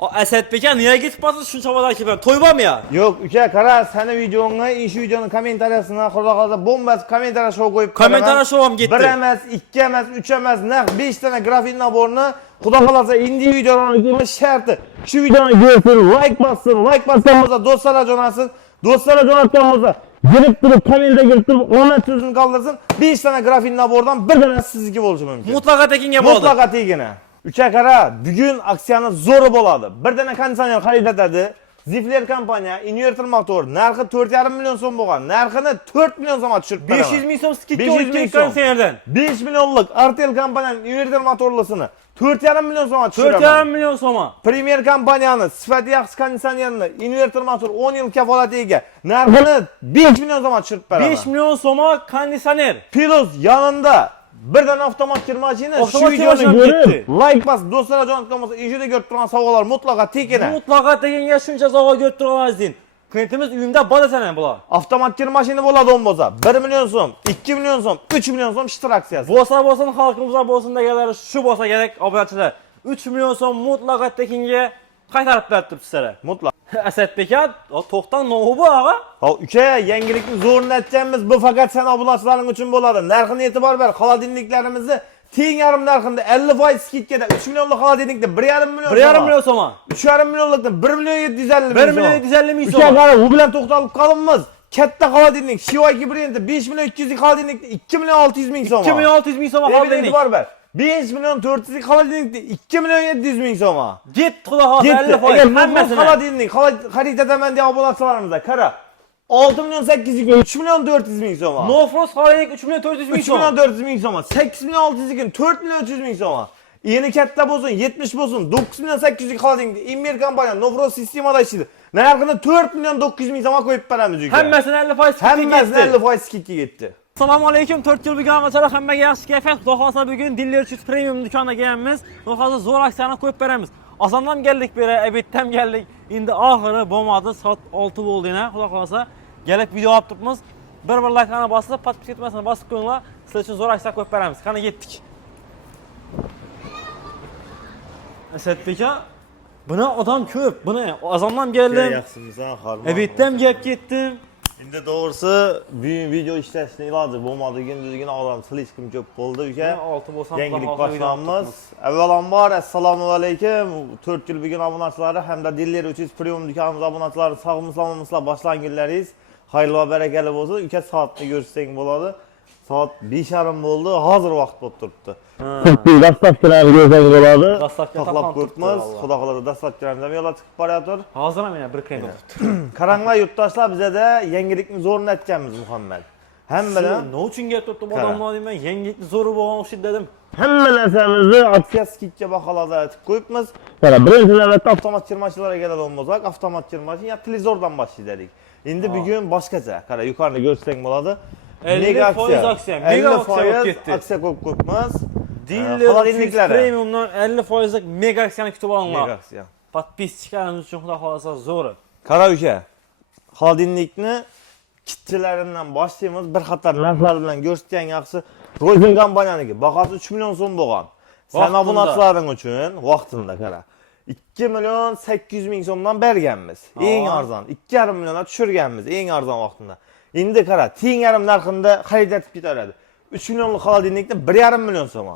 Asadbek aka niye gitib qolsiz shuncha odamlar bilan? To'ybam ya? Yo'q, uka, qara, seni videongga, shu videoning kommentariyasına xudo xohlasa bombas kommentariya show qo'yib qo'yaman. Kommentariya show ham ketdi. 1 emas, 2 emas, 3 emas, naq 5 tane grafik naborni xudo xohlasa endi videolarni sharti. Shu videoni ko'rsin, like bossin, like bosgan bo'lsa do'stlarga jo'nasin, do'stlarga jo'natgan bo'lsa girib turib, kommentga girib turib, omad so'zini qoldirsin. 5 tane grafik nabordan bir tanasi sizniki bo'lishi mumkin. Mutlaqo tekinga bo'ldi. Mutlaqo tegina. Uka, qara, bugun aksiyani zo'ri bo'ladi. Bir dana konditsioner xarid etadi. Zifler kompaniya inverter motor narxi 4,5 million so'm bo'lgan. Narxini 4 million so'mga tushirib beraman. 500 ming so'm skidga o'tgan konditsionerdan. 5 millionlik Artel kompaniyaning inverter motorlisini 4,5 million so'mga tushiraman. 4,5 million so'm. Premier kompaniyani sifati yaxshi konditsionerni inverter motor 10 yil kafolatiga narxini 5 million so'mga tushirib beraman. 5 million so'm konditsioner. Plus yanında bir dana avtomat kirmachini shu videoni ko'rib, like bas, do'stlarga jo'natgan bo'lsa, eshikda ko'rib turgan sovg'alar mutlaqo tekina. Mutlaqo tekinga shuncha sovg'a ko'rib turamiz deyin. Klientimiz uyimda bor desana bular. Avtomat kirmachini bo'ladi bo'lsa 1 million so'm, 2 million so'm, 3 million so'm ishtiraksiyasi. Bo'lsin xalqimizga bo'lsin deganlari shu bo'lsa kerak obunachilar. 3 million so'm mutlaqo tekinga qaytarib beribdi sizlarga. Mutlaq. Asadbek aka, to'xtang no'g'u bu og'a. Ha, uka, yangilikni zo'rini aytganmiz, bu faqat sen obunachilaring uchun bo'ladi. Narxini e'tibor ber, xolodilniklarimizni teng yarim narxida 50% skidkada 3 millionlik xolodilnikda 1,5 million. 1,5 million so'm. 3,5 millionlikda 1 million 750 ming. 1 million 750 ming so'm. Uka, qara, u bilan to'xtalib qolamiz. Katta xolodilnik, Xiaomi brendi 5 million 200 lik xolodilnikda 2 million 600 ming so'm. 2 million 600 ming so'm xolodilnik. E'tibor ber. 5 million 400 lik xolodilnikda 2 million 700 ming so'm. Get xudo xohlasa 50%. Hammasini xolodilnik, xarid etaman degan obunachilarimizda qara. 6 milyon 800 ming, 3 milyon 400 ming so'm. No Frost xolodilnik 3 million 400 ming 3 so'm. milyon 400 ming so'm. 8 milyon 600 ming, 4 milyon 300 ming so'm. Yeni katta bo'lsin, 70 bo'lsin, 9 milyon 800 lik xolodilnik Inmer kompaniya No Frost sistemada ishlaydi. Narxini 4 milyon 900 ming so'mga qo'yib beramiz uka. Hammasini 50% skidga Hammasini 50% skidga ketdi. Assalomu alaykum, 4 yil bo'lgan amachalar hammaga yaxshi kayfiyat. Xudo xohlasa bugun Diller Chut Premium do'koniga kelamiz. Xudo xohlasa zo'r aksiyani qo'yib beramiz. Asondan keldik beri, abetdan keldik. Endi oxiri bo'lmadi, soat 6 bo'ldi yana. Xudo xohlasa kelib video olib turibmiz. Bir like-ni bosib, podpiska etmasini bosib qo'yinglar. Sizlar uchun zo'r aksiya qo'yib beramiz. Qani ketdik. Asadbek aka, buni odam ko'p. Buni azondan keldim. Yaxshimisan, xorma. Abetdan kelib ketdim. Endi to'g'risi bu video ishlashning iloji bo'lmadi. Gündüzgina odam slishkim ko'p bo'ldi uka. 6 bo'lsam Yangilik boshlanamiz. Avvalambor assalomu alaykum. 4 yil bo'lgan obunachilari hamda Diller Chut Premium do'konimiz obunachilari sog'mi-salomatmisizlar, boshlanganlaringiz xayrli va barakali bo'lsin. Uka, soatni ko'rsang bo'ladi. Soat 5:30 bo'ldi. Hozir vaqt bo'lib turibdi. Dastavkalarni ko'rsang bo'ladi. Taxlab ko'ribmiz. Xudo xolasa dastavkalarimiz ham yo'lga chiqib borayotir. Hozir ham yana bir klient bo'libdi. Qaranglar yurtdoshlar, bizda yangilikni zo'rini aytganmiz Muhammad. Hammadan nima uchun gap turibdi odamlar deyman, yangilikni zo'ri bo'lgan o'xshaydi dedim. hamma narsamizni aksiya skidga baholarda aytib qo'yibmiz. Qara, birinchi navbatda avtomat kirmachilarga keladigan bo'lsak, avtomat kirmachi ya televizordan boshlaydik. Endi bugun boshqacha. Qara, yuqorida ko'rsang bo'ladi. 50% aksiya, mega aksiya bo'lib ketdi. Aksiya qo'yibmiz. Diller Premiumdan 50% lik mega aksiyani kutib olinglar. Mega aksiya. Podpischikalarimiz uchun xudo xolasa zo'ri. Qara uka, xolodilnikni kitchalaridan boshlaymiz. Bir qator narxlar bilan ko'rsatgan yaxshi. Royzen kompaniyaniga bahasi 3 million so'm bo'lgan. Sen obunachilaring uchun vaqtida qara. 2 million 800 ming so'mdan berganmiz. Eng arzon 2,5 millionga tushirganmiz eng arzon vaqtida. Endi qara, teng yarim narxida xarid etib ketaveradi. 3 millionlik xolodilnikni 1,5 million so'm.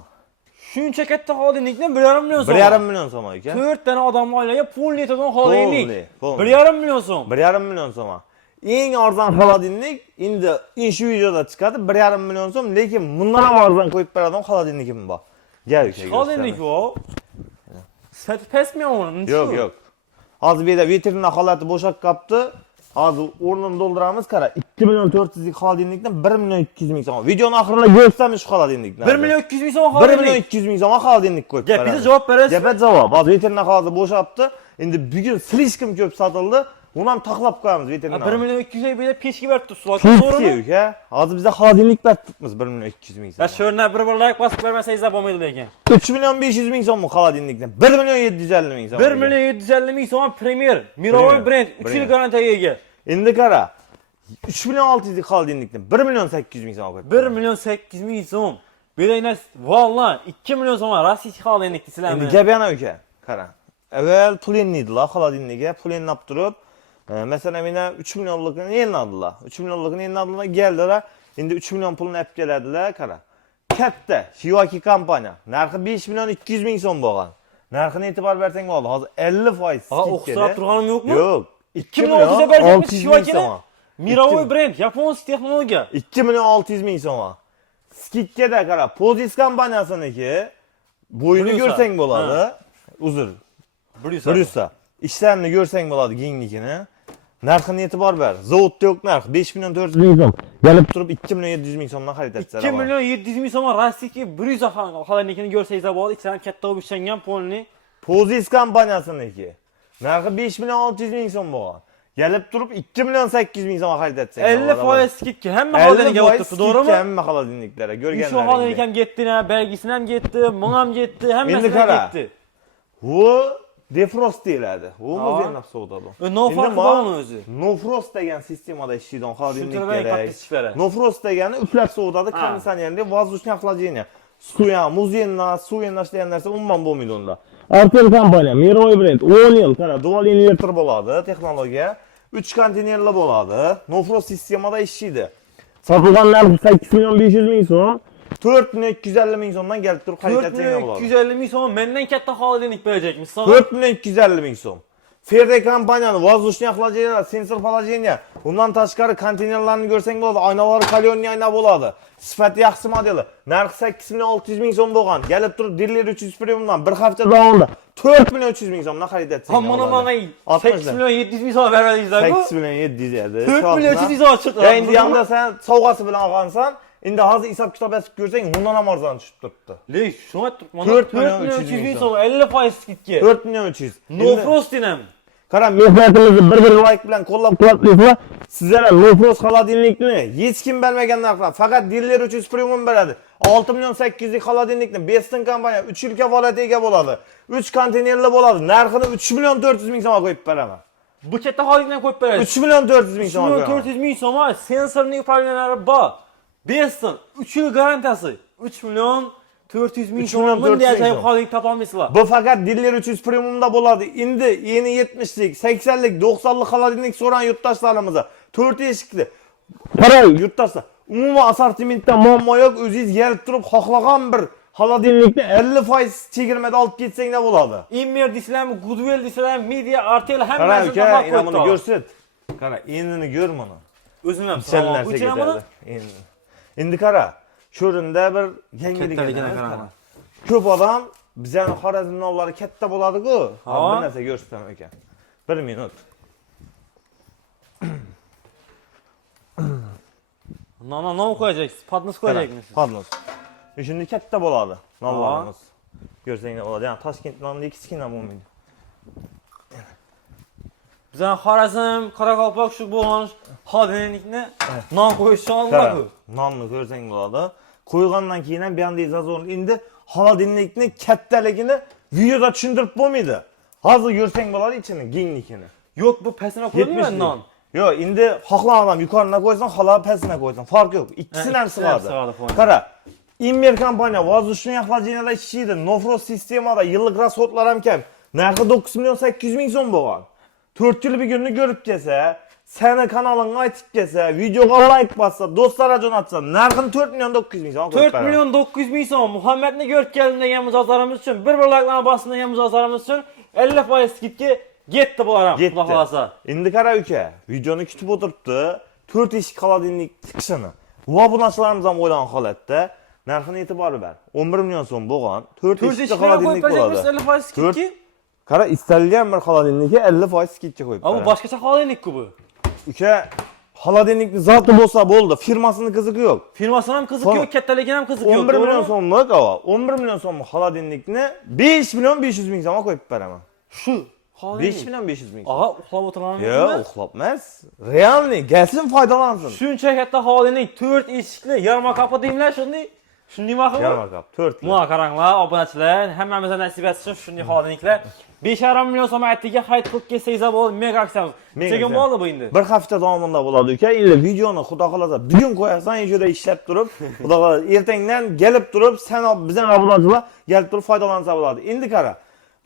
Shuncha katta xolodilnikni 1,5 million so'm. 1,5 million so'm aka. 4 dana odamning oilaga pul yetadigan xolodilnik. 1,5 million so'm. 1,5 million so'm. Eng arzon xolodilnik endi shu videoda chiqadi 1,5 million so'm, lekin bundan ham arzon qo'yib beradigan xolodilnikim bor. Gel aka. Xolodilnik bu. Sifati pastmi uni? Yo'q. Hozir bu yerda veterinar holati bo'shab qolibdi. Hozir o'rnini to'ldiramiz. Qara, 2 million 400 lik xolodilnikdan 1 million 200 ming so'm. Videoning oxirida ko'rsatamiz shu xolodilnikni. 1 million 200 ming so'm xolodilnik. 1 million 200 ming so'm xolodilnik qo'yib beramiz. Gapingiz javob berasiz. Gapga javob. Hozir veterinar holati bo'shabdi. Endi bugun slishkim ko'p sotildi. Uni ham taxlab qo'yamiz veterinar. 1 million 200 ming berib pechga berib turibsiz. To'g'rimi uka? Hozir bizda xolodilnik berib turibmiz 1 million 200 ming so'm. Va shu o'rniga bir like bosib bermasangiz bo'lmaydi lekin. 3 million 500 ming so'm xolodilnikdan 1 million 750 ming so'm. 1 million 750 ming so'm Premier Mirovoy brend 3 yil garantiyaga ega. Endi qara, 3 million 600 lik xolodilnikdan 1 million 800 ming so'm qo'yib. 1 million 800 ming so'm. Belaynas vallahi 2 million so'm Rossiya xolodilnik sizlarmi? Endi gap yana uka. Qara. evvel pulenliydilar xolodilnikka, pulenlap turib, mesela mena 3 milyonluqni yenadilar. 3 milyonluqni yenadilar, geldiler. Endi 3 milyon pulni olib keladilar, qara. Katta Shivaki kompaniya. Narxi 5 milyon 200 ming so'm bo'lgan. Narxini e'tibor bersang bo'ladi. Hozir 50% skidka. O'xshab turganim yo'qmi? Yo'q. 2 milyon 600 berganmiz Shivakini. so'm. Mirovoy brend, yaponskiy texnologiya. 2 milyon 600 ming so'm. Skidkada qara, Pozis kompaniyasiniki bo'yini Bryusa. ko'rsang bo'ladi. Uzr. Bryusa. İşlerini görsen bo'ladi kengligini. Narxini e'tibor ber. Zavodda yo'q narx 5 milyon 400 ming so'm. Gelip turib 2 milyon 700 ming so'mdan xarid etsalar. 2 milyon 700 ming so'm Rossiyaki Bryusa xolanikini ko'rsangiz bo'ladi. Ichidan katta bo'lib ishlangan polni. Pozis kompaniyasiniki. Narxi 5 milyon 600 ming so'm bo'lgan. Gelip turib 2 milyon 800 ming so'mga xarid etsalar. 50% skidka hamma xolanikka o'tibdi, to'g'rimi? Hamma xolodilniklari ko'rganlar. Shu xolanik ham ketdi, belgisini ham ketdi, ming ham ketdi, hammasi ketdi. Bu defrost deyiladi. Bu muzeylar savdoda. No farqi bormi o'zi? No frost degan sistemada ishlaydigan xolodilnik kerak. kerak. No frost degani uplab sovudadi, konditsionerli, воздушный охлаждение. Suya, muzenna, suyena ishlagan narsa umuman bo'lmaydi unda. Artel kompaniya, Miroy brend, 10 yil, qara, dual inverter bo'ladi, texnologiya. 3 konteynerli bo'ladi. No frost sistemada ishlaydi. Sotilgan narxi 8 milyon 500 ming so'm. 4 milyon 250 ming so'mdan kelib turib xarid etsangiz bo'ladi. 250 ming so'm mendan katta xolodilnik berajekmiz. 4 milyon 250 ming so'm. Ferde kompaniyanın воздушный охлаждение, sensor охлаждение. Bundan tashqari konteynerlarni ko'rsang bo'ladi. Aynalari kalyonli ayna bo'ladi. Sifati yaxshi modeli. Narxi 8 milyon 600 ming so'm bo'lgan. Kelib turib Diller 300 Premiumdan bir hafta davomida 4 milyon 300 ming so'mdan xarid etsangiz bo'ladi. Mana 8 milyon 700 ming so'm bermadingizlar-ku. 8 milyon 700 edi. 4 milyon 300 ming so'm chiqdi. Endi yanda sen sovg'asi bilan olgansan, endi hozir hisob kitob yozib ko'rsang, bundan ham arzon tushib turibdi. Lesh, shuni aytib, mana 4 4 milyon milyon 300 ming so'm 50% skidga. 4 milyon 300. No frost dinam. Qara, mehnatimizni bir like bilan qo'llab-quvvatlaysizlar. Sizlarga no frost xolodilnikni hech kim bilmagan narxlar, faqat Diller 300 Premium beradi. 6 milyon 800 lik xolodilnikni Bestin kompaniya 3 yil kafolatiga ega bo'ladi. 3 konteynerli bo'ladi. Narxini 3 milyon 400 ming so'mga qo'yib beraman. Bu katta xolodilnikni qo'yib beradi. 3 milyon 400 ming 3 so'mga. milyon 400 ming so'm sensorli upravlyanalari bor. Bestin 3 yil garantiyasi. 3 milyon 400 ming so'm diye ajoyib xolodilnik topolmaysizlar. Bu faqat Diller 300 Premiumda bo'ladi. Endi yeni 70lik, 80lik, 90lik xolodilnik so'ran yurtdoshlarimizga 4 eshikli. Qarang yurtdoshlar, umuman assortimentda muammo yo'q, o'zingiz kelib turib xohlagan bir xolodilnikni 50% chegirmada olib ketsanglar bo'ladi. Immer deysizlarmi, Goodwill deysizlarmi, Media, Artel Qarang hammasini aka, topib ina qo'ydi. buni ko'rsat. Qara, endini ko'r mana. O'zim ham Sen salom. narsa O'chiraman buni. ketadi. Endi qara, sho'rinda bir yangiligini qara. Ko'p odam bizning Xorazm nomlari katta bo'ladi-ku. Bir narsa ko'rsataman ekan. 1 minut. Nom qo'yacaksınız, podnos qo'yacaksınız. Podnos. Şimdi katta bo'ladi nomlarimiz. Ko'rsanglar bo'ladi. Yani Toshkent nomli kichkina bo'lmaydi. Bizning Xorazm, Qoraqalpoq shu bo'lgan xodimlikni nom qo'yish olmadi. Nomni ko'rsang bo'ladi. Qo'ygandan keyin ham bu yoqda zazor. Endi xolodilnikni kattaligini videoda tushuntirib bo'lmaydi. Hozir ko'rsang bo'ladi ichini, kengligini. Yo'q, bu pastına qo'ymayman non. Yo'q, endi xohlagan odam yuqoriga qo'ysan, xohlab pastına qo'ysan, farq yo'q. Ikkisini ham sig'adi. Qara, Immer kompaniya воздушный охлаждениеda ishlaydi. No frost sistemada yillik rasxodlar ham kam. Narxi 9 milyon 800 ming so'm bo'lgan. 4 yil bir kunni ko'rib kelsa, seni kanalingga aytib kelsa, videoga like bassa, do'stlarga jo'natsa, narxini 4 milyon 900 ming so'm. 4 milyon 900 ming so'm. Muhammadni ko'rib keldim degan mijozlarimiz uchun, bir like bossin degan mijozlarimiz uchun 50% skidga getdi bular ham, xudo xolasa. Endi qara uka, videoni kutib o'tiribdi. 4 eshik xolodilnik chiqishini. Va bu narsalarimiz ham o'ylagan holatda narxini e'tibor ber. 11 milyon so'm bo'lgan. 4 eshik xolodilnik bo'ladi. 50% skidga. Qara, istalgan bir xolodilnikka 50% skidga qo'yib. Bu boshqacha xolodilnik-ku bu. Uka, xolodilnikni zoti bo'lsa bo'ldi, firmasini qiziqi yo'q. Firmasini ham qiziqi yo'q, kattaligini ham qiziqi yo'q. 11 milyon so'mlik, 11 milyon so'mlik xolodilnikni 5 milyon 500 ming so'mga qo'yib beraman. Shu 5 milyon 500 ming so'm. Aha, uxlab o'tirganman. Yo'q, uxlab emas. Realni, gelsin foydalansın. Shuncha katta xolodilnik 4 eshikli yarma kapı deyimlar shunday. Shunday ma'qulmi? Yarma kap, 4 Mana qaranglar, obunachilar, hammamizga nasib etsin shunday xolodilniklar. 5,5 milyon so'm aytdiga xarid qilib kelsangiz bo'ladi, mega aksiyamiz. Chegim bo'ldi bu endi. Bir hafta davomida bo'ladi uka. Endi videoni xudo xolasa bugun qo'yasan, ijroda ishlab turib, xudo xolasa ertangdan kelib turib, sen bizning obunachilar kelib turib foydalansa bo'ladi. Endi qara.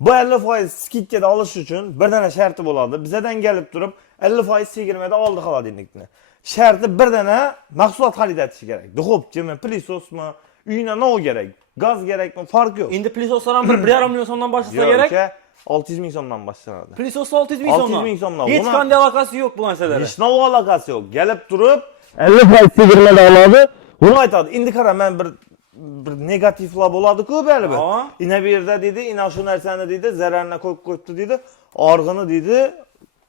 Bu 50% skidkede alış üçün bir dənə şərti boladı. Bizədən gəlib durub 50% sigirmədə aldıq xaladinlikni. Şərti bir dənə məhsulat xarid etişi gərək. Duxubçu mu, plisos mu, üyünə nə o gərək? Gaz gərəkmi? Fark yox. İndi plisoslardan 1,5 milyon somdan başlasa gerek. Yox, 600 min somdan başlanadı. Plisos 600 bin 600 somdan. min somdan. Hiç Buna- kendi alakası yok bu meselelere. Heç nə o alakası yox. Gəlib durub 50% sigirmədə aladı. Bunu aytadı. İndi qara mən bir negativ lab oladı ki bəli bir. Aa. İnə bir yerdə dedi, inə şu nərsəni dedi, zərərinə qoyubdu dedi. Arğını dedi,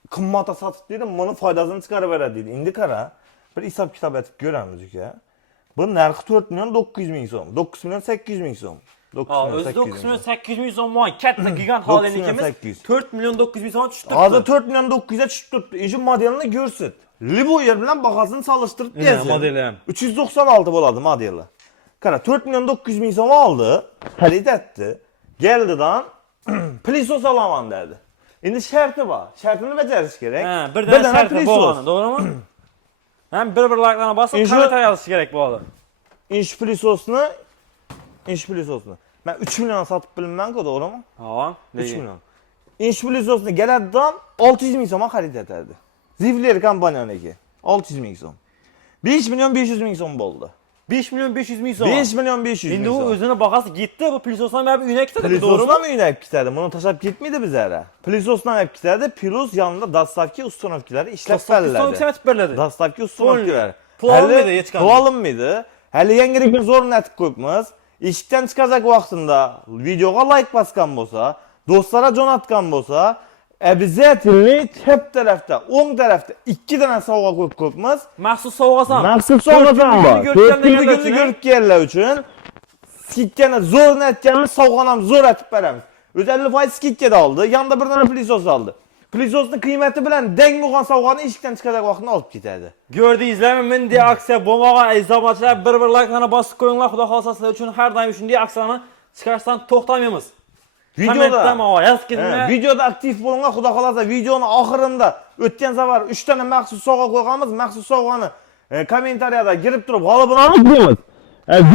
qımmata satıb dedi, bunun faydasını çıxarıb verə dedi. İndi qara bir hesab kitab etib görəmizik ya. Bu narxı 4 milyon 900 min som. 9 milyon 800 min som. 9 milyon Özde 800 9 min milyon som. 800 bin son muan. Katta gigant 9 halinlikimiz milyon 800. 4 milyon 900 bin son düştü. Azı 4 milyon 900'e çıxdı. İnci modelini görsün. Libo yer bilen bakasını çalıştırıp Ne deyəsən. modeli? 396 boladı modeli. Kara 4 milyon 900 bin som aldı. Xərid etdi. Gəldi dan plisos alaman dedi. İndi şərti var. Şərtini becəriş gerek. He, bir tane sert bu olanı, doğru mu? Hem bir like'larına basıp İnşa- kalite yazısı gerek bu adı. İnç plisosunu. Ben 3 milyon satıp bilinmən ki, doğru mu? Tamam. 3 milyon. İnç plisosunu gələddən 600 min soma xərid edərdi. Zivler kampaniyanınki 600 min som. 5 milyon 500 min som oldu. 5 milyon 500 bin son. 5 milyon 500 Şimdi min o som. özüne bakası gitti. Bu plisosdan bir ünek tadı, doğru mu? Plisosla mı yönelip giderdi? Bunu taşıp gitmiydi bizə hələ. Plisosla hep giderdi. Plus yanında dastavki ustunovkiləri işləp Son bəllədi. kısmet süperledi. Dastavki ustunovkiləri. Pul alınmıydı, heç qaldı. Pul alınmıydı. Hələ yengiri bir zor nətik qoyubmuz. İşikdən çıxacaq vaxtında videoya like baskan bolsa, dostlara con atkan bolsa, əbizzətinlik hep tərəfdə, 10 tərəfdə 2 dənə savğa qoyubmuz. Mahsus soğuğasan. Məxsus savğasan var. Dörd 4 günlük günlük üçün, görkəyərlər üçün skitkəni zor nətkəni savğanam zor etib verəmiz. Öz 50% skitkə də aldı, yanında bir dənə plisos aldı. Plisosun qiyməti bilən dəng olan savğanı işikdən çıxacaq vaxtında alıp gedərdi. Gördü izlememin diye aksiya bombağa izlamaçlar bir like'larına basıp koyunlar xuda kalsa sizler için her daim üçün diye aksiyanı çıkarsan toxtamıyoruz. Kommentdən ama yaz gidinə. Videoda aktiv bolunğa xuda qalasa videonun axırında ötən zavar 3 dənə məxsus savğa qoyğanımız, məxsus savğanı kommentariyada girib durub qalıbını alıb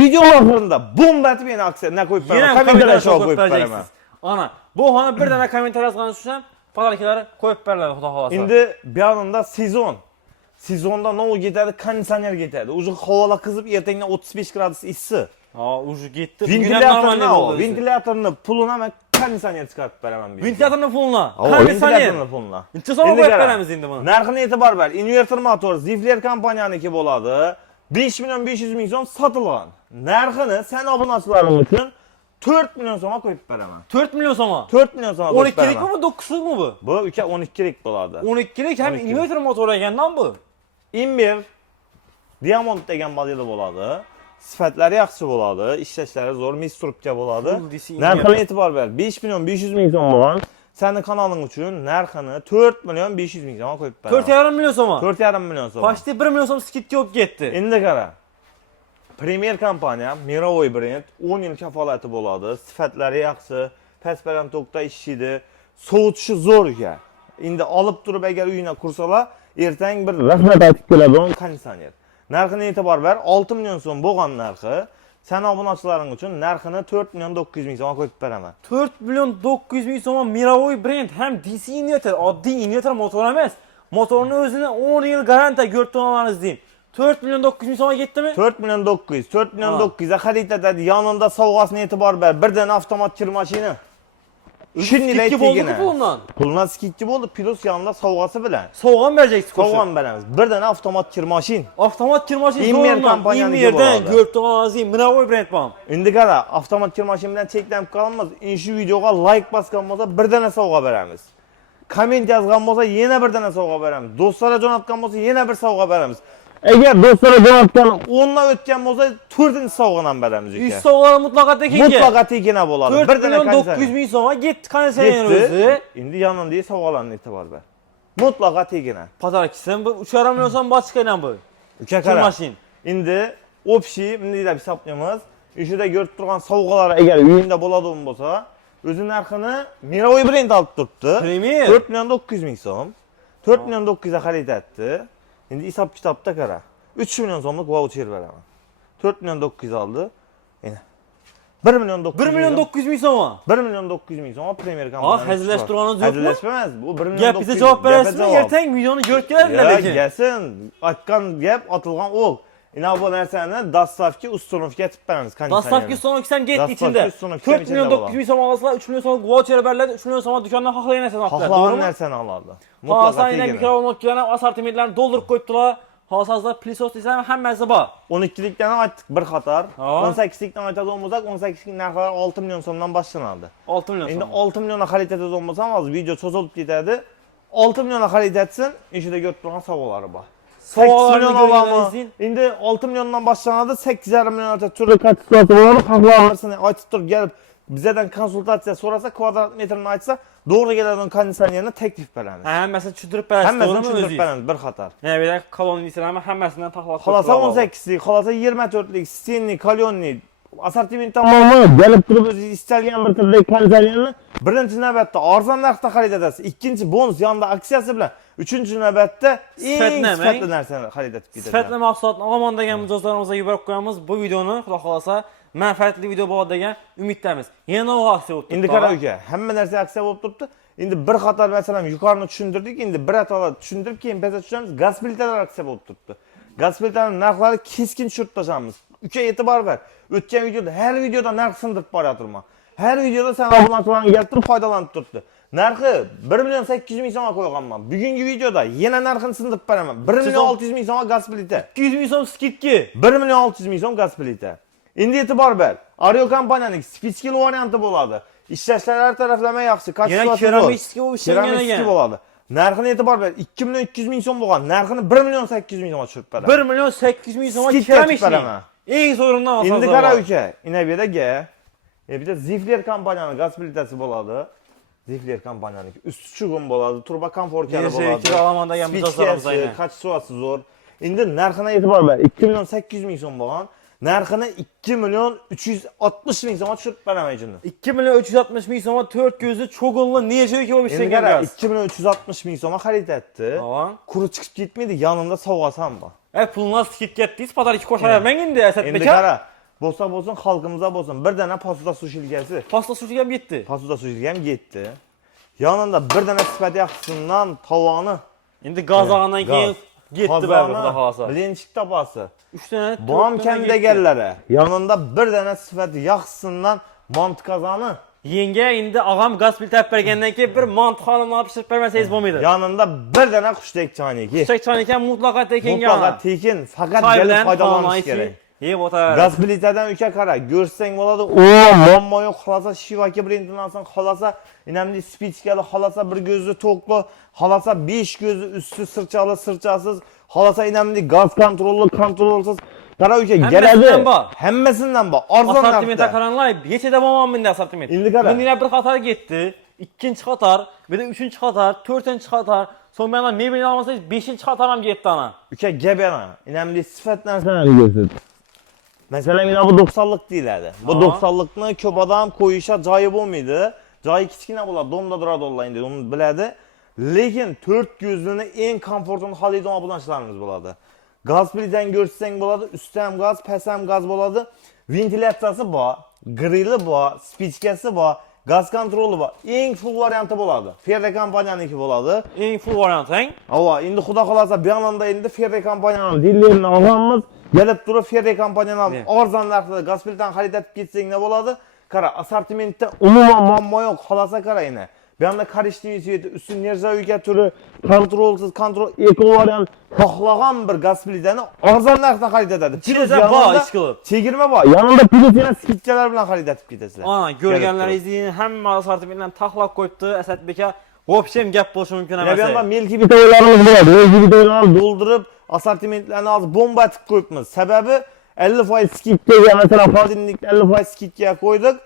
video axırında bomba etib yenə aksiya nə qoyub Yine verəm, kommentara savğa çok qoyub verəm. vereceksiniz. Ana bu hanı bir tane komentar yazganı düşsem pazarkileri koyup verler xuda kalasa. İndi bir yanında sezon. Sezonda nə o gedərdi? Kondisioner gedərdi. Ucu havala qızıb ertəngdən 35 qradus issi. Aa ucu gitti. Bugün hep normal Ventilatorunu ne o. oldu? Ventilatorunu puluna mən kondisioner çıxarıb verəməm. Ventilatorun puluna. O Kondisyoner. ventilatorunu puluna. İnti sonra İndi koyup qara. veremiz indi bunu. Narxını etibar ver. Inverter motor Zifler kompaniyanınki boladı. 5 milyon 500 min som satılğan. Narxını sən abunəçilərin üçün 4 milyon soma qoyub verəməm. 4 milyon sama. 4 milyon soma qoyub 12'lik verəməm. mi bu 9'luk mu bu? Bu 12'lik boladı. 12'lik hem 12'lik. inverter motoru ekandan bu. Inver Diamond degan modeli boladı. Sifətləri yaxşı boladı, işləşləri zor, mis trubka boladı. Full DC Narxını etibar ver. 5 milyon 500 min som olan sənin kanalın üçün narxını 4 milyon 500 min soma qoyub verəm. 4,5 milyon sama. 4,5 milyon soma. Başta 1 milyon som skit yok gitti. İndi qara. Premier kompaniya, Mirovoy brend 10 il kəfaləti boladı. Sifətləri yaxşı, pəspərən tokda işçidir. Soğutuşu zor ya. İndi alıb durub əgər uyuna kursala, ertəng bir rəxmət açıq gələcək kondisioner. Narxını etibar ver. 6 milyon som boğan narxı. Sən abunəçilərin üçün narxını 4 milyon 900 min soma qoyub verəmə. 4 milyon 900 bin soma Mirovoy brand hem DC inverter, addi inverter motor emez. Motorun özüne 10 yıl garanti gördüğün alanınız diyeyim. 4 milyon 900 bin soma gitti mi? 4 milyon 900, 4 milyon Ha. 900'ə xərid edədi. Yanında savğasını etibar ver. Bir dənə avtomat kir maşini. Şimdi Skit gibi oldu ki ilə pulundan. Puluna skit gibi oldu. Plus yanında savğası bilən. Soğuğan vereceksin koşu. Savğan verəmiz. Bir dənə avtomat kir maşin. Avtomat kirmaşı İnver zorundan. kampanyanı gibi İnverden oldu. gördüğün alanınız diyeyim. Mirovoy brand bam. İndi qara avtomat kir maşinindən çəklənib qalmaz. İnşi videoya like basqan bolsa bir dənə savğa verəmiz. Komment yazğan bolsa yenə bir dənə savğa verəmiz. Dostlara can atqan bolsa yenə bir savğa verəmiz. Əgər dostlara can atqan onunla ötkən bolsa 4-cü savğanan verəmiz. Üst soğuğları mutlaka tekin ki. Mutlaka tekinə boladı. 4 Bir dənə milyon kondisioner. 900 bin soma git kanseyen Getdi. özü. İndi yanında savğalarını etibar ver. Mutlaka tekinə. Pazar sen bu uçaramıyorsan başkayla bu. Üçə Kir qara. maşin. İndi opşi, indi də hesablayımız. İşdə görüb durğan savğaları əgər uyunda boladı bolsa, özünün narxını Mirovoy brend alıb durdu. Premier. 4 milyon 900 min som. 4 milyon 900'ə xərid etdi. İndi hesab kitabda qara. 3 milyon somluq voucher verəm. 4 milyon 900 aldı. Yenə. 1 milyon 900 1 milyon 900 ming so'm. 1 milyon 900 ming so'm Premier kompaniyasi. Hazillashtirganingiz yo'qmi? Hazillashmaymiz. Bu 1 milyon Gap bize cevap berasizmi? Ertang videoni ko'rib keladilar Ya lekin. gelsin. Atkan gap atılgan ol. İna bu narsani dastavki ustunovga etib beramiz. Dastavki ustunovkisam ketdi içinde. Dastavki ustunovkisam 4 milyon 900 ming so'm olasizlar, 3 milyon so'm voucher beriladi, 3 milyon so'm dükkanda xohlagan narsani olibdilar. Xohlagan narsani oladi. Xohlasan yana mikrovolnokalarni assortimentlarni to'ldirib qo'yibdilar. Xohlasangiz plisos desam hammasi bor. 12'likten aytdık bir qatar. Ha. 18'likten aytadigan olmasak 18'lik narxlar 6 milyon so'mdan boshlanadi. 6 milyon Endi so'm. 6 milyona xarid etadigan olmasam hozir video cho'zilib ketadi. 6 milyona xarid etsin, ishida ko'rib turgan savollari bor. 8 milyon olamı. Endi 6 milyondan boshlanadi, 8,5 milyongacha turli kategoriyasi bo'ladi. Xohlaganlarini aytib turib kelib bizdan konsultatsiya so'rasa, kvadrat metrini aytsa, to'g'ri keladigan konditsionerni taklif beramiz. Hammasini tushuntirib berasiz, Hammasini to'g'rimi tushuntirib o'zingiz? beramiz bir qator. Yana bir koloniyasilarni hammasidan tahlil qilib. Xolasa 18'lik, xolasa 24'lik, stenli, kalyonli assortiment tamomini gelib turib o'zingiz istalgan bir turdagi konditsionerni birinchi navbatda arzon narxda xarid etasiz. Ikkinchi bonus yanında aksiyasi bilan uchinchi navbatda eng sifatli narsani xarid etib ketasiz. Sifatli mahsulotni olaman degan mijozlarimizga yuborib qo'yamiz. Bu videoni xudo xolasa manfaatli video bo'ladi degan umiddamiz. Yana o aksiya o'tdi. Endi qara uka, hamma narsa aksiya bo'lib turibdi. Endi bir qator masalan yuqorini tushuntirdik, endi bir atola tushuntirib keyin pastga tushamiz. Gaz plitalar aksiya bo'lib turibdi. Gaz plitalarning narxlari keskin tushirib tashlamiz. Uka e'tibor ber. O'tgan videoda har videoda narx sindirib boraturman. Har videoda sen obunachilarni keltirib foydalanib turibdi. Narxi 1 milyon 800 ming so'mga qo'yganman. Bugungi videoda yana narxini sindirib beraman. 1 milyon 600 ming so'mga gaz plita. 200 ming so'm skidki. 1 milyon 600 ming so'm gaz plita. Endi e'tibor ber. Ario kompaniyaning spitskil varianti bo'ladi. Ishlashlari har taraflama yaxshi, Yana keramikskiga o'xshagan ekan. bo'ladi. Narxini e'tibor ber. 2 milyon 200 ming so'm bo'lgan. Narxini 1 milyon 800 ming so'mga tushirib beraman. 1 milyon 800 ming so'mga Skidka keramikski. beraman. Eng zo'ridan olsangiz. Endi qara uka, inaberaga. Bir de Zifler kompaniyaning gaz plitasi bo'ladi. Zifler kompaniyaniki usti chugun bo'ladi, turbo komfortkali bo'ladi. Kira olaman degan mijozlarimiz aynan. Kachsuasi zo'r. Endi narxini e'tibor ber. 2 milyon 800 ming so'm bo'lgan. Narxini 2 milyon 360 ming so'mga tushirib beraman shuni. 2 milyon 360 ming so'mga 4 ko'zli cho'g'inli necha bo'lib Endi ishlangan qara gaz. 2 milyon 360 ming so'mga xarid etdi. Tamam. Kuru chiqib ketmaydi, yanında sovg'asam bor. Pulni skid ketdingiz, padarki qo'shavermang endi Endi Asadbek aka. qara, bo'lsa bo'lsin xalqimizda bo'lsin. Bir dana pasuda suv shilgasi. Pasta suvchiga ham yetdi. Pasuda suv shilgam ketdi. Yanında bir dana sifat yaxshisidan tovoni Endi gaz olgandan keyin ketdi baribir xudo xolasa. Bilinchik topasi. 3 dana Bom kandagallari. Yanında bir dana sifati yaxshisidan mont qozoni. Yenga endi og'am gaz plitasi bergandan keyin bir mont xonimni olib pishirib bermasangiz bo'lmaydi. Yanında bir dana qushdek choniki. Qushdek choniki mutlaqo tekinga. Mutlaqo tekin, faqat gelib foydalanish kerak. Yeb o'tar. Gaz plitadan uka qara, ko'rsang bo'ladi. O, muammo yo'q. Xolasa Shivaki brendidan olsan, xolasa inamli spitskali, xolasa bir ko'zli to'qli, xolasa 5 ko'zli usti sirchali, sirchasiz, xolasa inamli gaz kontrolli, kontrolsiz. Qara uka keladi. Hammasidan bor. Arzon narxda. Assortimentga qaranglar, yechida bo'lmam menda assortiment. Endi qara. Menda bir qator ketdi, ikkinchi qator, bir de uchinchi qator, to'rtinchi qator, so'ng mana mebelni olmasangiz 5-qator ham ketdi ana. Uka gap yana. Inamli sifat narsalarni ko'rsat. Mesela mina bu 90'lık deyiladi. Bu 90'lıkni ko'p odam qo'yisha joyi bo'lmaydi. Joyi kichkina bo'ladi, domda turadi onlar endi, uni biladi. Lekin 4 ko'zlini eng komfortini xohlaydigan obunachilarimiz bo'ladi. Gaz plitadan ko'rsang bo'ladi, usti ham gaz, past ham gaz bo'ladi. Ventilyatsiyasi bor, grili bor, spichkasi bor, gaz kontroli bor. Eng full varianti bo'ladi. Ferre kompaniyaniki bo'ladi. Eng full variant, hang? Ava, endi xudo xolasa bu yonda endi Ferre kompaniyaning dillerini olganmiz. Gelip durup Ferre kompaniyadan arzon narxda gaz plitani xarid etib ketsang ne bo'ladi? Qara, assortimentda umuman muammo yo'q. Xolasa qara yana. Bu yoqda korishniy sveti, usti nержавейка turi, kontrolsiz, kontrol eko variant xohlagan bir gaz plitani arzon narxda xarid etadi. Chegirma bor, ish qilib. Chegirma bor. Yanında plyus yana skidkalar bilan xarid etib ketasizlar. Ana, ko'rganlaringizni hamma assortimentdan taxlab qo'yibdi Asadbek aka. Vobshem gap bo'lishi mumkin emas. Bu yoqda milki bitoylarimiz bo'ladi. Milki bitoylarni doldurib, assortimentlarni hozir bomba etib qo'yibmiz. Sababi 50% skidkaga, mesela xodimlikni 50% skidkaga qo'ydik.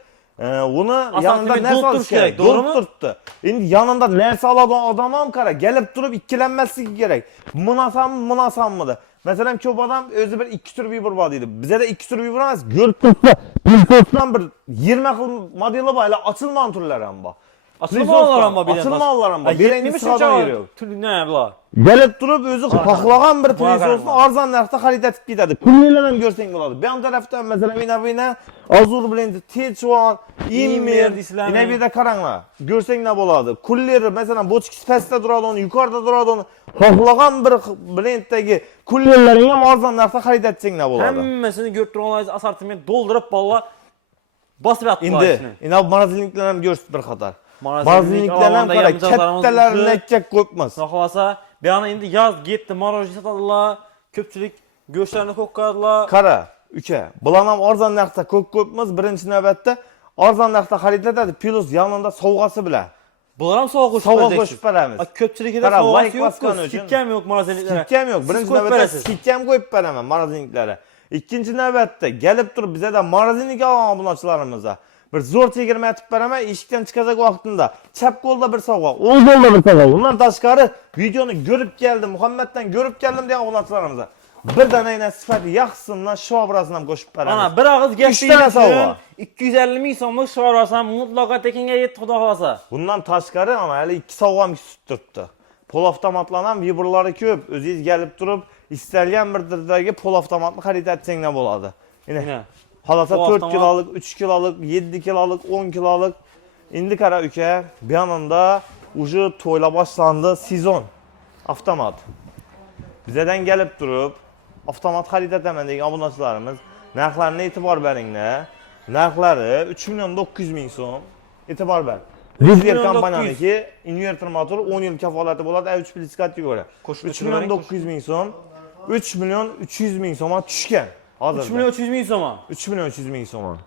Uni yanında narsa olish kerak, to'g'rimi? Turibdi. Endi yanında narsa oladigan odam ham qara, kelib turib ikkilanmasligi kerak. Munosammi? Masalan, ko'p odam o'zi bir 2 tur vibr bor deydi. Bizda 2 tur vibr emas, ko'rib tursa, bilsizdan bir 20 xil modeli bor, ochilmagan turlar ham bor. Açılmalar ama bir Açılmalar ama. Birinci sıradan yürüyor. Ne bu? Gelip durup özü paklagan bir prizosunu Bakalım. arzan narxda xarid etip gidadi. Kulliyle hem görsen bo'ladi. Bir taraftan mesela Vina Azur Blend, Techuan, Imer, Dislam. yine bir de karanglar. Görsen ne bo'ladi? Kulleri mesela boçkisi pastda duradi, onu yukarıda duradi, onu paklagan bir blenddagi kullerlerin ham arzan narxda xarid etsang ne bo'ladi? Hemmesini görüp duralamayız asortiment doldurup balla basıp attılar Endi, içine. ina marazinliklar ham görüp bir qator. Marazinlik Marazinliklar ham alavanda qara, yapacaklarımız kattalarini bitti. etcek koypmas. Naxolasa bir ana indi yaz getdi, marojni satadılar. Köpçülük göçlerini kokkadılar. Qara, uka, bular ham arzon narxda ko'p ko'pmiz. Birinchi navbatda arzon narxda xarid etadi, plus yanında sovg'asi bilan. Bular ham soğuk Sovg'a qo'shib beramiz. Köpçülükte Qara, soğuk like yok. bosgan uchun. Skitkem yok marazinliklere. Skitkem yo'q. Birinchi Siz ko'p navbatda berasiz. skitkem qo'yib beraman marazinliklari. Ikkinchi navbatda kelib turib bizada marazinlik olgan obunachilarimizga bir zo'r chegirma aytib beraman, eshikdan chiqajak vaqtida chap qo'lda bir sovg'a, o'ng qo'lda bir sovg'a. Undan tashqari videoni ko'rib keldim, Muhammaddan ko'rib keldim degan obunachilarimizga bir dana yana sifati yaxshisidan shu obrazini ham qo'shib beramiz. Ana bir ağız Üç geçtiği tane için sovg'a. 250 ming so'mlik shivarasam mutlaka tekinga yetti xudo xolasa. Bundan tashqari ana hali ikki sovg'am tutib turibdi. Pol avtomatlar ham vibrlari ko'p. O'zingiz kelib turib, istalgan bir turdagi pol avtomatni xarid etsang ne bo'ladi. Yine. Halasa Bu 4 avtomat- kiloluk, 3 kiloluk, 7 kiloluk, 10 kiloluk. Indi qara uka, bir yanında ucu to'yla boshlandı sezon. Avtomat. Bizadan kelib turib, avtomat xarid etaman degan obunachilarimiz narxlarini e'tibor beringlar. Narxlari 3 million 900 ming so'm. E'tibor bering. Rizler 900. kompaniyasi inverter motor 10 yil kafolati bo'ladi, 3 plyus kategoriya. 3 million 900 ming so'm, 3 million 300 ming so'mga tushgan. Hozirda 3 milyon 300 ming so'm. 3 million 300 ming so'm.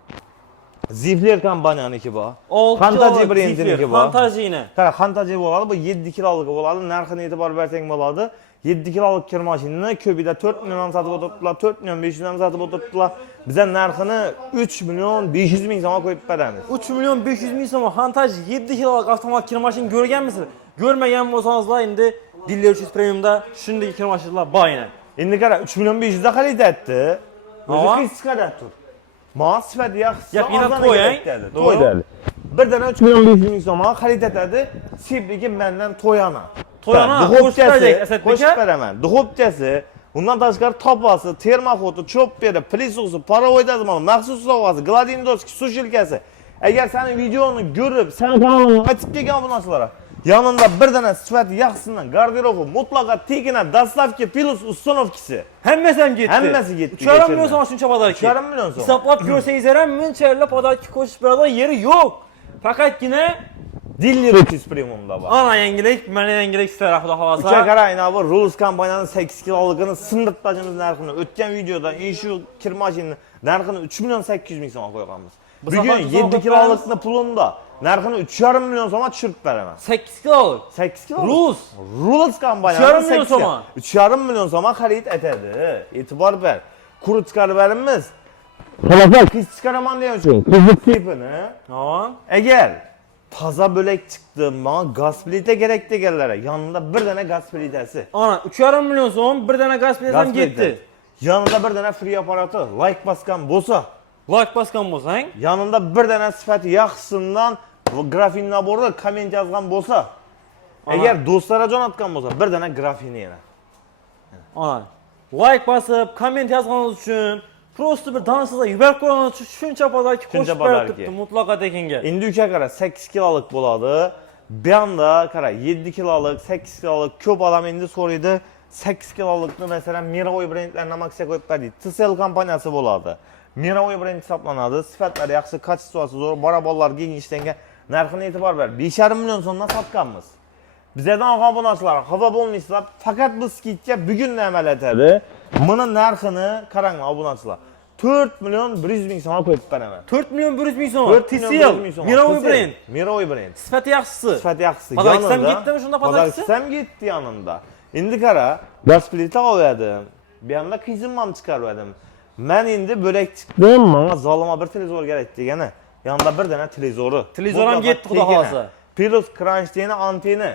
Zifler kompaniyaniki bu. 6 Fantazi brendiniki bu. Fantazi yine. Qara, Fantazi bo'ladi, bu 7 kiloluk bo'ladi. Narxini e'tibor bersang bo'ladi. 7 kiloluk kir mashinani ko'pida 4 million sotib o'tiribdilar, 4 million 500 dan sotib o'tiribdilar. Bizlar narxini 3 million 500 ming so'mga qo'yib beramiz. 3 milyon 500 ming so'm Fantazi 7 kiloluk avtomat kirmaşin görgenmisiniz? Görmegen bolsanızlar indi Diller 300 Premium'da shunday kirmaşinlar bor yine. Endi qara, 3 million 500 da xarid etdi. O'zi Ava. hech chiqadi tur. Ma'sifat yaxshi. Yap, yine to'y, To'y dedi. Bir dana 3 million 500 ming so'mga xarid etadi. Sepligi mendan to'yana. To'yana, duxovkasi, Asadbek qo'shib aka. beraman. Duxovkasi, undan tashqari topasi, termoxoti, cho'pperi, plisosi, parovoy dazmoli, maxsus sovg'asi, gladindoski, sushilkasi. Agar seni videoni ko'rib, seni kanalingga aytib kelgan obunachilar, yanında bir dana sifati yaxshisidan garderobi mutlaka tegina dastavka plus ustunovkisi. Hemmesi hem gitti. Hemmesi gitti, 3,5 milyon geçirme. so'm shuncha padarki. 3,5 milyon so'm. Hisoblab ko'rsangiz ham buncha padarki qo'shib beradigan yeri yo'q. Faqatgina Diller 300 Premium'da var. ana yangilik, mana yangilik sizlar xudo xolasa. Uçak arayına bu Rulus kampanyanın 8 kilolukunu sındırtmacımız narxını ötken videoda inshu kir maşinini narxını 3 milyon 800 ming so'mga qo'yganmiz. Bugün safar 7 kilolukni pulunda narxını 3,5 milyon so'mga tushirib beraman. 8 kiloluk. 8 kiloluk. Rus. Rulus kampanyanın 3,5 milyon so'mga. 3,5 milyon so'mga xarid etadi. E'tibor ber. Kuru chiqarib beramiz. Xalaqlar qiz chiqaraman degan uchun qizlik tipini. Ha. Eğer taza bölek çıktı, bana gaz plite gerek deganlari yanında bir tane gaz plitesi. Ana 3,5 milyon so'm bir dana gaz plazam getdi. Yanında bir tane free aparatı, like baskan bo'lsa, Like bosgan bo'lsang, yanında bir tane sifati yaxshisidan grafin naborda komment yozgan bo'lsa, agar do'stlarga jo'natgan bo'lsa, bir tane grafini yana. ana like bosib, komment yozganingiz uchun, prosto bir danasizga yuborib qo'yganingiz uchun shuncha padarki qo'shib beribdi mutlaqo tekinga. Endi uka qara 8 kiloluk bo'ladi. Bir anda qara 7 kiloluk, 8 kiloluk ko'p odam endi so'raydi. 8 kilolukni masalan Miroy brendlaridan aksiya qo'yib berdi. TCL kompaniyasi bo'ladi. Miroy brend hisoblanadi. Sifatlari yaxshi, kачествоsi zo'r, barabollar kengishlangan. Narxini e'tibor ber. 5,5 million so'mdan sotganmiz. Bizdan olgan obunachilar xafa bo'lmaysizlar. Faqat bu skitga bugun amal etadi. Buni narxini qaranglar obunachilar. 4 million 100 ming so'mga qo'yib beraman. 4 milyon 100 ming so'm. 4 milyon 100 ming TCL. so'm. Miroy brend. Miroy brend. Sifati yaxshisi. Sifati yaxshisi. Pazarkisam getdimi shunda pazarkisi? Pazarkisam getdi yanında. Endi qara, gaz plita oldim. Bir anda qizimam chiqardim. Men endi bo'lak chiqdim. Menga zalima bir televizor kerak degani. Yanında bir dana televizori. Televizor ham getdi xudo xolasa. Plus kranchteni, anteni.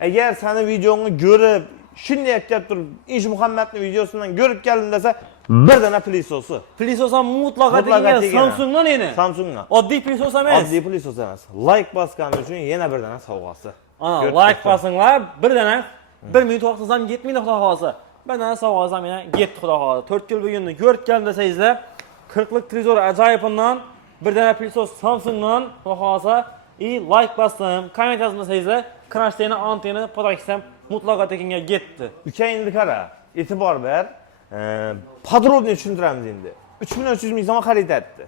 Agar seni videongni ko'rib, shunday aytib turib, Ish Muhammadning videosidan ko'rib keldim desa, bir dana pilisosu. Pilisos ham mutlaqo Mutlaqo degan tegina. Samsungdan endi. Samsungdan. Oddiy pilisos emas. Oddiy pilisos emas. Like bosgani uchun yana bir dana sovg'asi. Ana, Ko'rib like turibsan. bosinglar, bir dana 1 minut vaqtingiz ham yetmaydi xudo xolasa. Bir dana sovg'asi ham yana yetdi xudo xolasa. 4 yil bugunni ko'rib keldim desangizlar, 40 lik televizor ajoyibundan, bir dana pilisos Samsungdan xudo xolasa, like bosdim, komment yozdim desangizlar, krashteni anteni podaksam mutlaqo tekinga yetdi. Uka endi qara, e'tibor ber. Podrobniy tushuntiramiz endi. 3 million 300 ming so'm xarid etdi.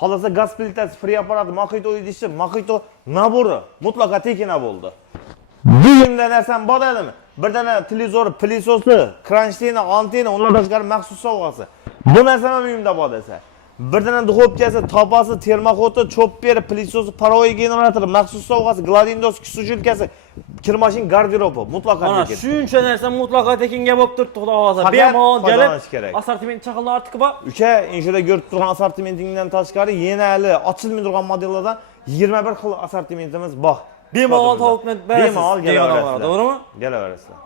Xolasa gaz plitasi, free apparat, Makito idishi, Makito nabori mutlaqo tekina bo'ldi. Buyumda narsam bor edimi? Bir dana televizor, pilisosi, kranchteni, antena, undan tashqari maxsus sovg'asi. Bu narsa ham buyumda bor desa. Bir dana duxovkasi, topasi, termoxoti, chopperi, pilisosi, parovoy generatori, maxsus sovg'asi, Gladindos sushilkasi, kirmashin garderobi mutlaqo Ana tekin. shuncha narsa mutlaqo tekinga bo'lib turibdi xudo xolasa. Faqat Bemalol foydalanish kelib, kerak. assortiment chaqinlar ortiqi bor. Uka, inshura ko'rib turgan assortimentingdan tashqari yana hali ochilmay turgan modellardan 21 xil assortimentimiz bor. Bemalol tavukni berasiz. Bemalol deganlar, to'g'rimi? Kelaverasizlar.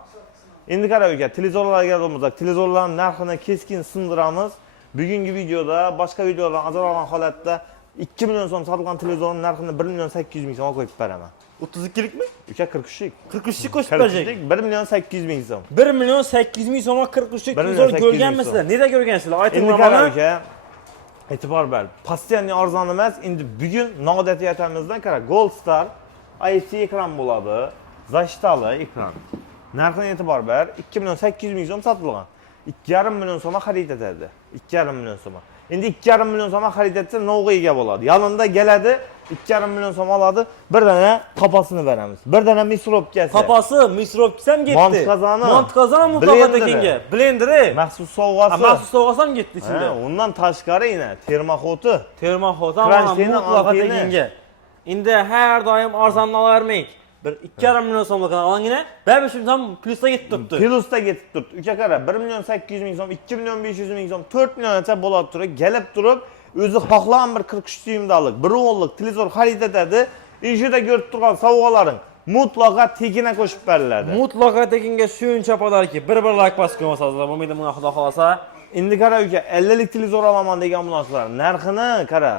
Endi qara uka, televizorlarga kelganimizda televizorlarning narxini keskin sindiramiz. Bugungi videoda boshqa videolardan ajralgan holatda 2 million so'm sotilgan televizorning narxini 1 million 800 ming so'mga qo'yib beraman. 32likmi? Uka 43lik. 43lik qo'shib berajak. 1 million 800 ming so'm. 1 million 800 ming so'mga 43lik 1 million televizor 800 ko'rganmisizlar? Neda ko'rgansizlar? Endi Aytinglar qara mana. uka, e'tibor ber. Postoyanniy arzon emas, endi bugun noodatiyatimizdan qara Gold Star IFC ekran bo'ladi. Zashtali ekran. Narxini e'tibor ber, 2 million 800 ming so'm sotilgan. 2,5 million so'mga xarid etadi. 2,5 million so'mga. Endi 2,5 million so'mga xarid etsa novga ega bo'ladi. Yanında keladi, 2,5 million so'm oladi. Bir dana tapasini beramiz. Bir dana misropkasi. Tapasi, misropkasi ham ketdi. Mont qozoni. Mont qozoni mutlaqo tekinga. Blenderi. Maxsus sovg'asi. Maxsus sovg'asi ham ketdi ichida. Undan tashqari yana termoxoti. Termoxoti ham Kranchteni, mutlaqo anteni. tekinga. Endi har doim arzonni olavermayk. Bir 2,5 million so'mlik olgina, ba'zi shundan ham plyusda ketib turibdi. Plyusda ketib turibdi. Uka qara, 1 million 800 ming so'm, 2 million 500 ming so'm, 4 milliongacha bo'lib turib, kelib turib, o'zi xohlagan bir 43 dyumdalik, 1 o'nlik televizor xarid etadi. Inshida ko'rib turgan sovg'alaring mutlaqo tekina qo'shib beriladi. Mutlaqo tekinga shuncha podarki, bir like bosib qo'ymasangizlar, bo'lmaydi buni xudo xolasa. Endi qara uka, 50 lik televizor olaman degan munosabatlar narxini qara.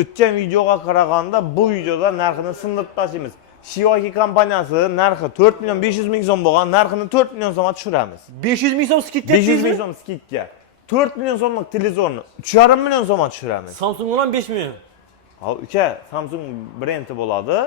O'tgan videoga qaraganda bu videoda narxini sindirib tashlaymiz. Xiaomi kompaniyasi narxi 4 million 500 ming so'm bo'lgan, narxini 4 million so'mga tushiramiz. 500 ming so'm skidka 500 ming so'm skidka. 4 million so'mlik televizorni 3,5 million so'mga tushiramiz. Samsung bilan 5 million. Ha, uka, Samsung brendi bo'ladi.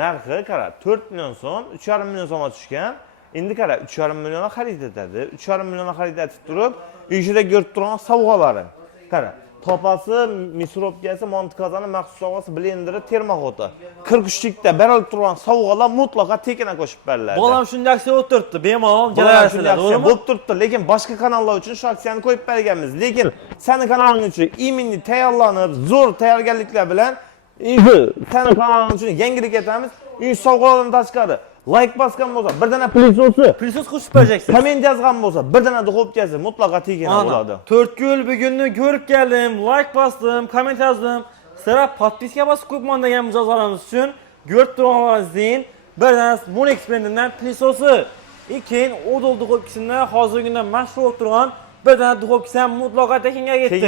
Narxi qara, 4 million so'm, 3,5 million so'mga tushgan. Endi qara, 3,5 millionga xarid etadi. 3,5 millionga xarid etib turib, uyida ko'rib turgan sovg'alari. Qara, topasi, misropkasi, mont qozoni, maxsus sovg'asi, blenderi, termoxoti. 43likda berilib turgan sovg'alar mutlaqo tekina qo'shib beriladi. Bolam shunday aksiya o'tiribdi, bemalol Shunday kelasizlar, to'g'rimi? bo'lib turibdi, lekin boshqa kanallar uchun shu aksiyani qo'yib berganmiz. Lekin seni kanaling uchun imminni tayyorlanib, zo'r tayyorgarliklar bilan seni kanaling uchun yangilik etamiz. Uy sovg'alardan tashqari like bosgan bo'lsa, bir dana pilisosi, Plyus qo'shib berajaksiz. komment yozgan bo'lsa, bir dana duxovkasi mutlaqo tekina bo'ladi. 4 yil bugunni ko'rib keldim, like bosdim, komment yozdim. Sizlar podpiska bosib qo'yman degan mijozlarimiz uchun ko'rib turganingizdek, bir dana Monex brendidan pilisosi, keyin odol duxovkasidan hozirgi kunda mashhur bo'lib turgan bir dana duxovkasi ham mutlaqo tekinga ketdi.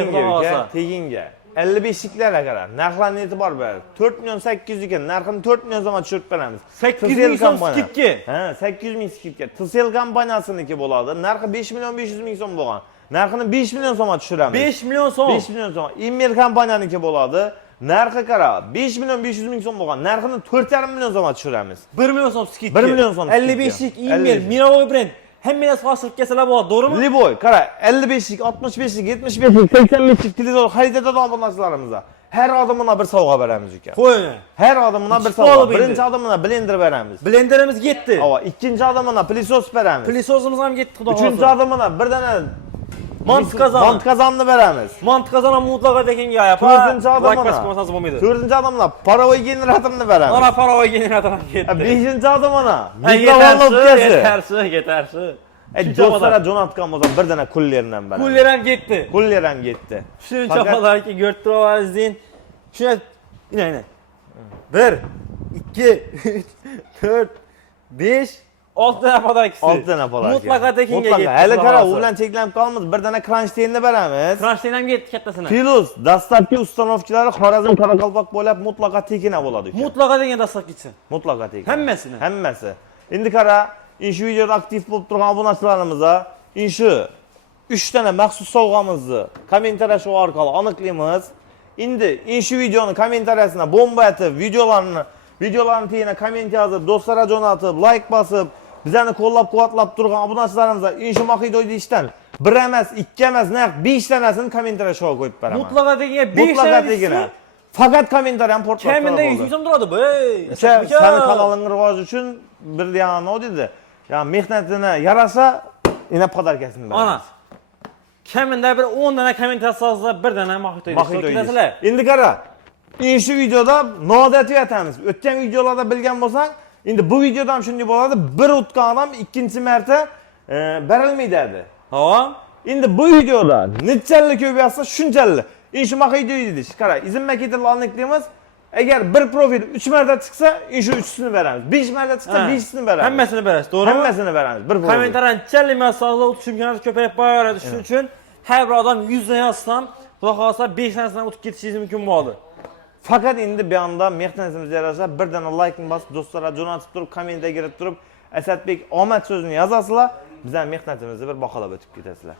Tekinga. 55liklarga qara. Narxlarni e'tibor ber. 4 million 800 ekan, narxini 4 million so'mga tushirib beramiz. 800 ming so'm skidka. Ha, 800 ming skidka. Tcel kompaniyasiniki bo'ladi. Narxi 5 million 500 ming so'm bo'lgan. Narxini 5 million so'mga tushiramiz. 5 million so'm. 5 million so'm. Imer kompaniyaniki bo'ladi. Narxi qara, 5 million 500 ming so'm bo'lgan. Narxini 4,5 million so'mga tushiramiz. 1 million so'm skidka. 1 million so'm skidka. 55lik Imer Minovoy brend. Hamma hosil kelsalar bo'ladi, to'g'rimi? Liboy, qara, 55lik, 65lik, 75lik, 85lik televizor xarid etadigan obunachilarimizga har odamına bir sovg'a beramiz ekan. Qo'ying. Har odamına bir sovg'a. Birinchi odamına blender beramiz. Blenderimiz yetdi. Ava, ikkinchi odamına pilisos beramiz. Pilisosimiz ham yetdi, xudo xolasa. Uchinchi odamına bir dana Mont qozoni. Mont qozonni beramiz. Mont qozoni mutlaqo tekinga yap. To'rtinchi odamına. Like bosib qo'ymasangiz bo'lmaydi. To'rtinchi odamına parovoy generatorini beramiz. Mana parovoy generator ham ketdi. Beshinchi odamına Yetarsiz, yetarsiz. do'stlarga jo'natgan bo'lsa bir dana kullerdan beramiz. Kullar ham ketdi. Kuller ham ketdi. Shuncha qolarki ko'rib turibsizlar. Shuna ina. 1 2 3 4 5 6 dana podarkisi. 6 dana podarka. Mutlaka tekinga Mutlaka. ketdi. Hali qara, u bilan cheklanib qolamiz. Bir dana kranshtaynni beramiz. Kranshtayn ham ketdi kattasini. Plus, dastlabki ustanovchilari Xorazm Qoraqalpoq bo'lib, mutlaqo tekina bo'ladi ekan. Mutlaka degan dastlabkisi. Mutlaqo tekina. Hammasini. Hammasi. Endi qara, shu videoda aktiv bo'lib turgan obunachilarimizga shu 3 dana maxsus sovg'amizni kommentariya orqali aniqlaymiz. Endi shu videoni kommentariyasina bomba etib, videolarni teyina komment yozib, do'stlarga jo'natib, like bosib, bizlarni qo'llab-quvvatlab turgan obunachilarimizga shu Mahidoy deyishdan 1 emas, 2 emas, naq 5 danasini kommentariya qo'yib beraman. Mutlaka degan 5 Mutlaqo tekina. Faqat kommentariyam portlatib kamida 100 so'm turadi bu. Ey, seni kanalning rivoji uchun bir yana dedi. Ya mehnatini yarasa, ina podarkasini beramiz. Ana. Kamida bir 10 dana kommentariya yozsa, 1 dana Mahidoy deysiz. Endi qara. Shu videoda noodatiy aytamiz. O'tgan videolarda bilgan bo'lsang, endi bu videoda ham shunday bo'ladi. Bir o'tgan odam ikkinchi marta berilmaydi dedi. Ha? Endi bu videoda nechalik ko'paysa shunchalik. Shu Mahidoy deydi. Qara, izn maketini aniqlaymiz. Agar bir profil 3 marta chiqsa, shu 3sini beramiz. 5 marta chiqsa 5sini beramiz. Hammasini berasiz, to'g'rimi? Hammasini beramiz. Bir profil. Kommentariyani challimasdan o'tish imkoniyati ko'payib boradi. Shuning uchun har bir odam 100 dan yozsam, xudo xolasa 5 danasidan o'tib ketishingiz mumkin bo'ladi. Faqat endi bu yoqda mehnatingiz yarasa, bir dana like bosib, do'stlarga jo'natib turib, kommentga kirib turib, Asadbek omad so'zini yozasizlar, bizning mehnatimizni bir baholab o'tib ketasizlar.